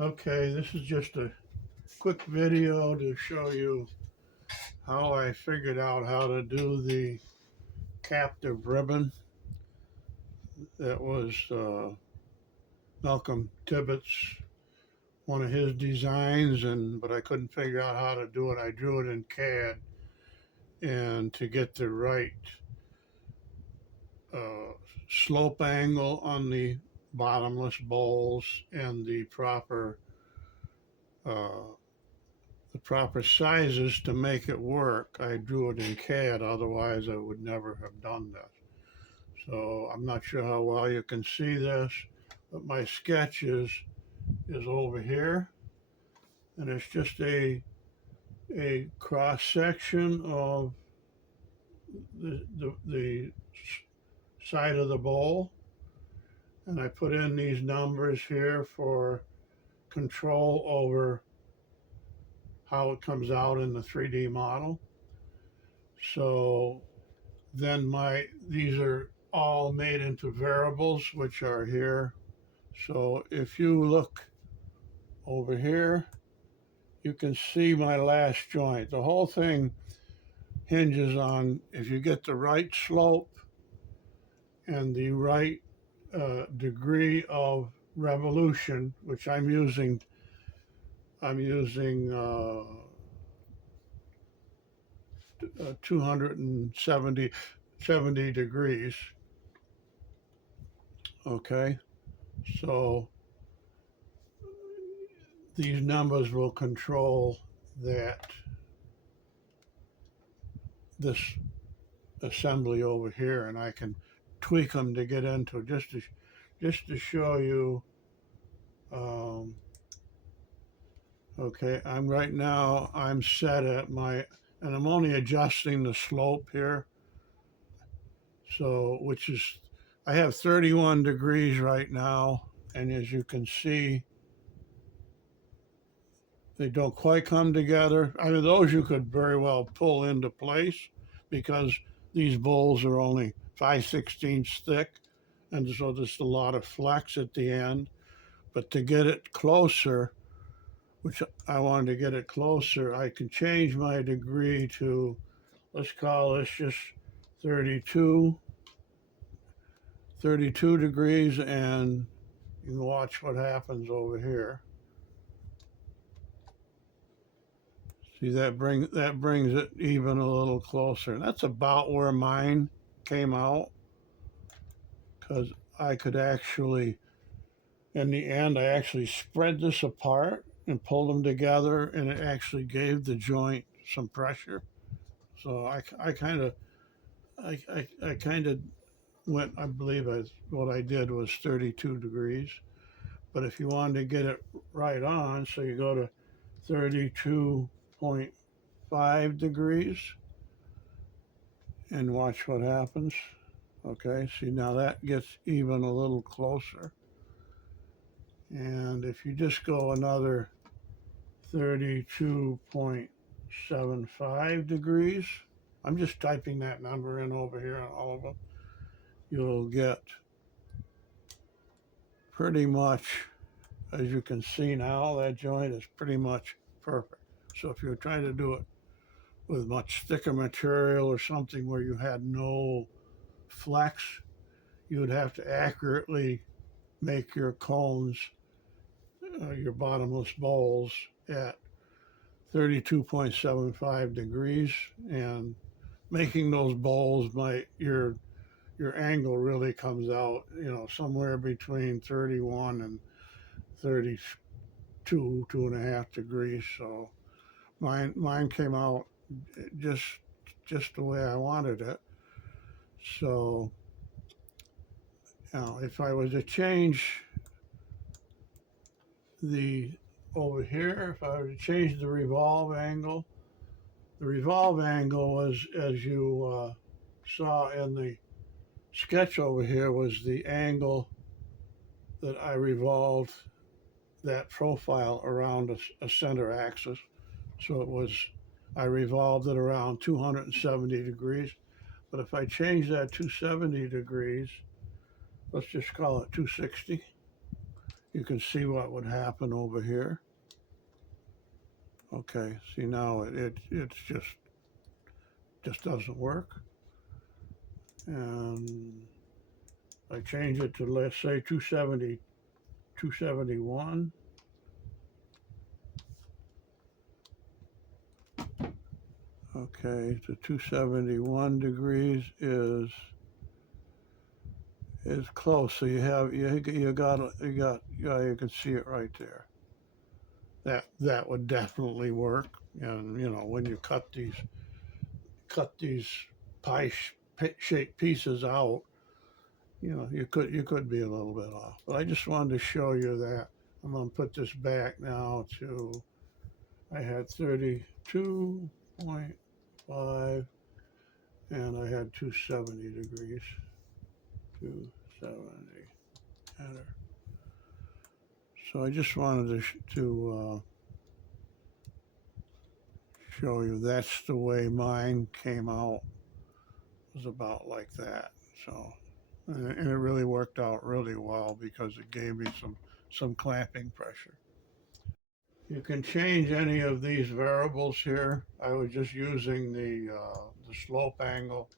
Okay, this is just a quick video to show you how I figured out how to do the captive ribbon. That was Malcolm Tibbetts, one of his designs, but I couldn't figure out how to do it. I drew it in CAD, and to get the right uh, slope angle on the bottomless bowls and uh, the proper sizes to make it work. I drew it in CAD, otherwise I would never have done this. So I'm not sure how well you can see this, but my sketch is over here, and it's just a cross section of the side of the bowl, and I put in these numbers here for control over how it comes out in the 3D model. So then these are all made into variables, which are here. So if you look over here, you can see my last joint. The whole thing hinges on if you get the right slope and the right degree of revolution, which I'm using 270 degrees. Okay, so these numbers will control this assembly over here, and I can tweak them to get into just to show you. Okay, right now I'm set at and I'm only adjusting the slope here. So, I have 31 degrees right now, and as you can see, they don't quite come together. I mean, those you could very well pull into place because these bowls are only 5/16 thick, and so there's a lot of flex at the end. But to get it closer, which I wanted to get it closer, I can change my degree to, let's call this just 32 degrees, and you can watch what happens over here. See, that brings it even a little closer. And that's about where mine came out, because I could actually, in the end, I actually spread this apart and pulled them together, and it actually gave the joint some pressure. So I kind of went. I believe what I did was 32 degrees. But if you wanted to get it right on, so you go to 32.5 degrees and watch what happens. Okay, see, now that gets even a little closer. And if you just go another 32.75 degrees, I'm just typing that number in over here on all of them, you'll get pretty much, as you can see now, that joint is pretty much perfect. So if you're trying to do it with much thicker material or something where you had no flex, you would have to accurately make your cones, your bottomless bowls, at 32.75 degrees, and making those bowls, your angle really comes out, somewhere between 31 and 32, 2.5 degrees. So mine came out just the way I wanted it. So now, if I was to change over here, if I were to change the revolve angle was, as you saw in the sketch over here, was the angle that I revolved that profile around a center axis. So I revolved it around 270 degrees. But if I change that 270 degrees, let's just call it 260, you can see what would happen over here. Okay, see now it's just doesn't work. And I change it to, let's say, 270, 271. Okay, the 271 degrees is close. So you can see it right there. That would definitely work. And you know, when you cut these pie shaped pieces out, you know, you could be a little bit off. But I just wanted to show you that. I'm gonna put this back now to, I had 32.5 and I had 270 degrees. 270. Enter. So I just wanted to show you that's the way mine came out. It was about like that. So, and it really worked out really well because it gave me some clamping pressure. You can change any of these variables here. I was just using the slope angle.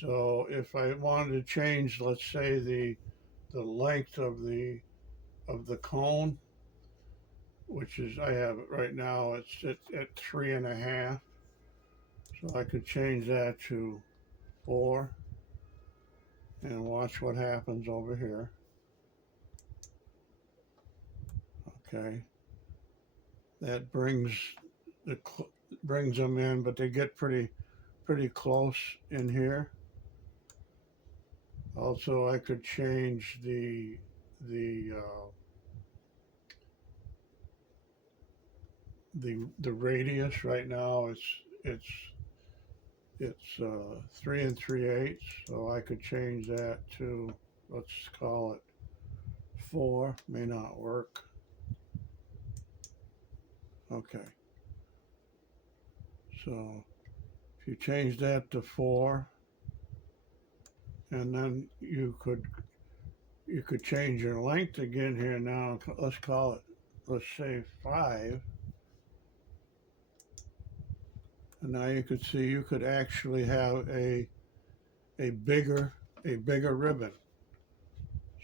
So if I wanted to change, let's say the length of the cone, which is, I have it right now, it's at 3.5. So I could change that to 4 and watch what happens over here. Okay, that brings them in, but they get pretty close in here. Also, I could change the radius. Right now it's 3 3/8, so I could change that to, let's call it 4. May not work. Okay, so if you change that to 4, and then you could change your length again here now. Let's call it, let's say 5. And now you could see you could actually have a bigger ribbon.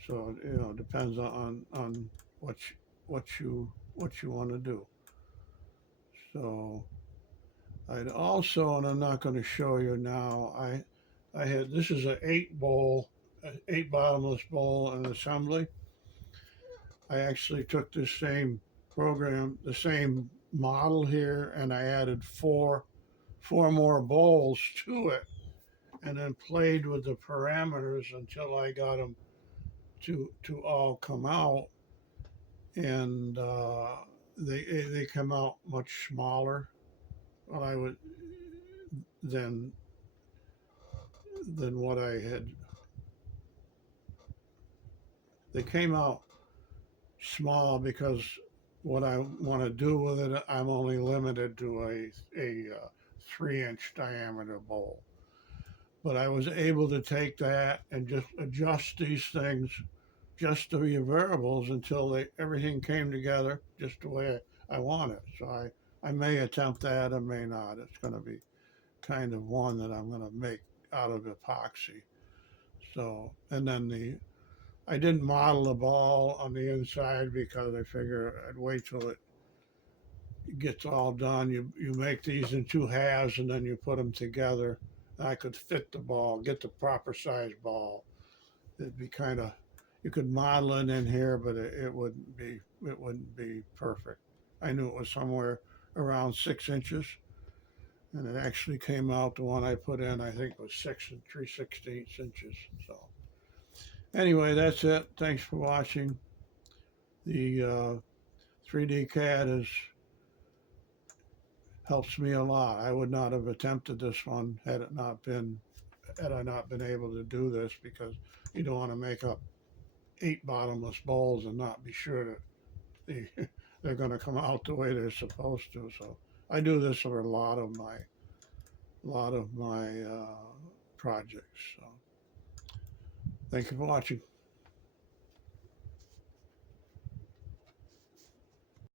So you know, it depends on what you want to do. So I'd also, and I'm not going to show you now, I had, this is an 8 bottomless bowl and assembly. I actually took this same program, the same model here, and I added four more bowls to it, and then played with the parameters until I got them to all come out, and they come out much smaller. Well, I would than what I had. They came out small because what I want to do with it, I'm only limited to a 3-inch diameter bowl. But I was able to take that and just adjust these things, just to be variables, until everything came together just the way I want it. So I may attempt that, I may not. It's going to be kind of one that I'm going to make out of epoxy. So, and then I didn't model the ball on the inside because I figure I'd wait till it gets all done. You make these in 2 halves and then you put them together. I could fit the ball, get the proper size ball. It'd be kind of, you could model it in here, but it wouldn't be perfect. I knew it was somewhere around 6 inches, and it actually came out, the one I put in, I think was 6 3/16 inches. So anyway, that's it. Thanks for watching. The 3D CAD helps me a lot. I would not have attempted this one had I not been able to do this, because you don't want to make up 8 bottomless bowls and not be sure that they're going to come out the way they're supposed to. So I do this for a lot of my projects. So thank you for watching.